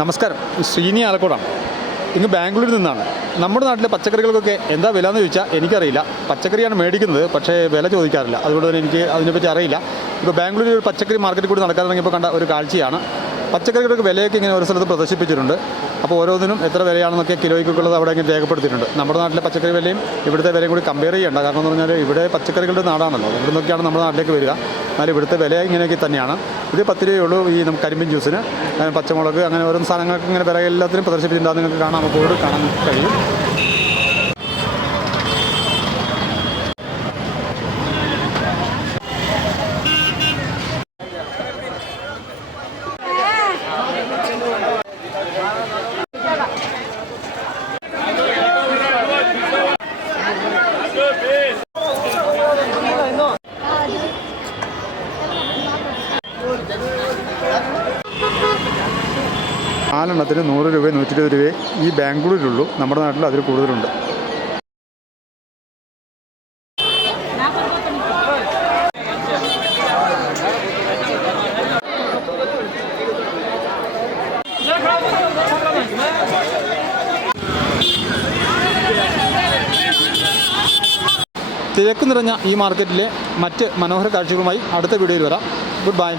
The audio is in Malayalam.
നമസ്കാരം. ശ്രീനി ആലക്കോടാണ്. ഇങ്ങ് ബാംഗ്ലൂരിൽ നിന്നാണ്. നമ്മുടെ നാട്ടിലെ പച്ചക്കറികൾക്കൊക്കെ എന്താ വില എന്ന് ചോദിച്ചാൽ എനിക്കറിയില്ല. പച്ചക്കറിയാണ് മേടിക്കുന്നത് പക്ഷേ വില ചോദിക്കാറില്ല. അതുകൊണ്ട് തന്നെ എനിക്ക് അതിനെപ്പറ്റി അറിയില്ല. ഇപ്പോൾ ബാംഗ്ലൂരിൽ ഒരു പച്ചക്കറി മാർക്കറ്റ് കൂടി നടക്കാൻ തുടങ്ങിയപ്പോൾ കണ്ട ഒരു കാഴ്ചയാണ്. പച്ചക്കറികൾക്ക് വിലയൊക്കെ ഇങ്ങനെ ഒരു സ്ഥലത്ത് പ്രദർശിപ്പിച്ചിട്ടുണ്ട്. അപ്പോൾ ഓരോന്നിനും എത്ര വിലയാണെന്നൊക്കെ കിലോയ്ക്കുള്ളത് അവിടെ ഇങ്ങനെ രേഖപ്പെടുത്തിയിട്ടുണ്ട്. നമ്മുടെ നാട്ടിലെ പച്ചക്കറി വിലയും ഇവിടുത്തെ വിലയും കൂടി കമ്പയർ ചെയ്യേണ്ട. കാരണം എന്ന് പറഞ്ഞാൽ ഇവിടെ പച്ചക്കറികളുടെ നാടാണല്ലോ. ഇവിടെ നിന്നൊക്കെയാണ് നമ്മുടെ നാട്ടിലേക്ക് വരിക. എന്നാൽ ഇവിടുത്തെ വില ഇങ്ങനെയൊക്കെ തന്നെയാണ്. ഇത് പത്ത് രൂപയുള്ളൂ ഈ നമുക്ക് കരിമ്പിൻ ജ്യൂസിന് പച്ചമുളക് അങ്ങനെ ഓരോ സാധനങ്ങൾക്ക് ഇങ്ങനെ വില എല്ലാത്തിനും പ്രദർശിപ്പിച്ചിട്ടുണ്ട്. നിങ്ങൾക്ക് കാണാം നമുക്ക് കാണാൻ കഴിയും. നാലെണ്ണത്തിന് നൂറ് രൂപ നൂറ്റി ഇരുപത് രൂപയെ ഈ ബാംഗ്ലൂരിലുള്ളൂ. നമ്മുടെ നാട്ടിൽ അതിൽ കൂടുതലുണ്ട്. തിരക്ക് നിറഞ്ഞ ഈ മാർക്കറ്റിലെ മറ്റ് മനോഹര കാഴ്ചകളുമായി അടുത്ത വീഡിയോയിൽ വരാം. Good bye